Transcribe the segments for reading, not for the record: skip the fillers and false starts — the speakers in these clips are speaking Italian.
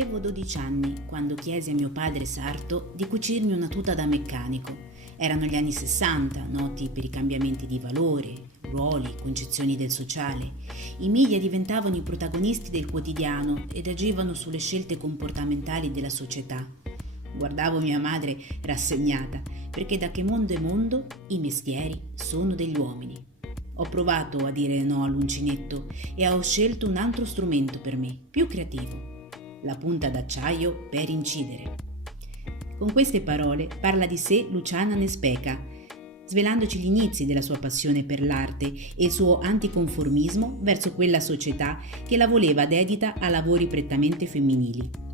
Avevo 12 anni quando chiesi a mio padre sarto di cucirmi una tuta da meccanico. Erano gli anni 60, noti per i cambiamenti di valore, ruoli, concezioni del sociale. I media diventavano i protagonisti del quotidiano ed agivano sulle scelte comportamentali della società. Guardavo mia madre rassegnata, perché da che mondo è mondo, i mestieri sono degli uomini. Ho provato a dire no all'uncinetto e ho scelto un altro strumento per me, più creativo: la punta d'acciaio per incidere. Con queste parole parla di sé Luciana Nespeca, svelandoci gli inizi della sua passione per l'arte e il suo anticonformismo verso quella società che la voleva dedita a lavori prettamente femminili.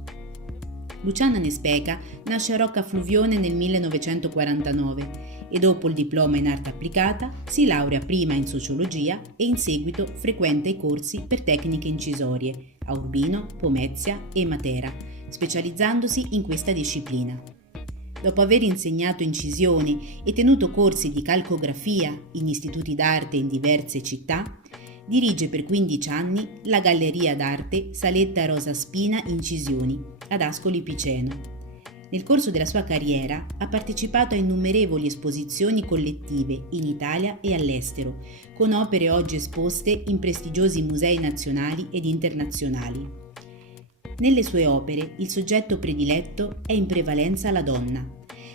Luciana Nespeca nasce a Roccafluvione nel 1949 e dopo il diploma in arte applicata si laurea prima in sociologia e in seguito frequenta i corsi per tecniche incisorie a Urbino, Pomezia e Matera, specializzandosi in questa disciplina. Dopo aver insegnato incisione e tenuto corsi di calcografia in istituti d'arte in diverse città, dirige per 15 anni la Galleria d'Arte Saletta Rosa Spina Incisioni ad Ascoli Piceno. Nel corso della sua carriera ha partecipato a innumerevoli esposizioni collettive in Italia e all'estero, con opere oggi esposte in prestigiosi musei nazionali ed internazionali. Nelle sue opere il soggetto prediletto è in prevalenza la donna,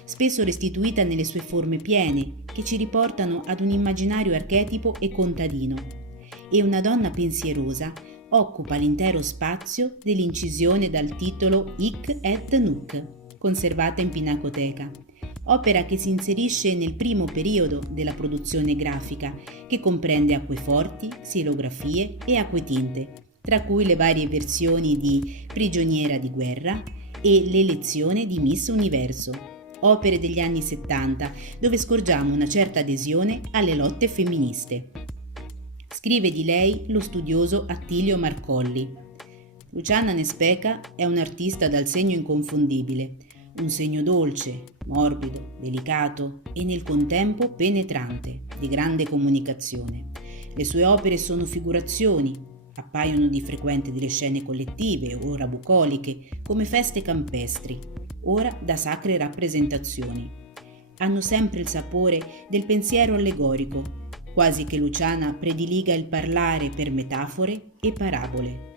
spesso restituita nelle sue forme piene, che ci riportano ad un immaginario archetipo e contadino. E una donna pensierosa occupa l'intero spazio dell'incisione dal titolo Hic et Nunc, conservata in Pinacoteca, opera che si inserisce nel primo periodo della produzione grafica, che comprende acqueforti, xilografie e acquetinte, tra cui le varie versioni di Prigioniera di guerra e L'elezione di Miss Universo, opere degli anni 70, dove scorgiamo una certa adesione alle lotte femministe. Scrive di lei lo studioso Attilio Marcolli: Luciana Nespeca è un'artista dal segno inconfondibile, un segno dolce, morbido, delicato e nel contempo penetrante, di grande comunicazione. Le sue opere sono figurazioni, appaiono di frequente delle scene collettive, ora bucoliche, come feste campestri, ora da sacre rappresentazioni. Hanno sempre il sapore del pensiero allegorico, quasi che Luciana prediliga il parlare per metafore e parabole.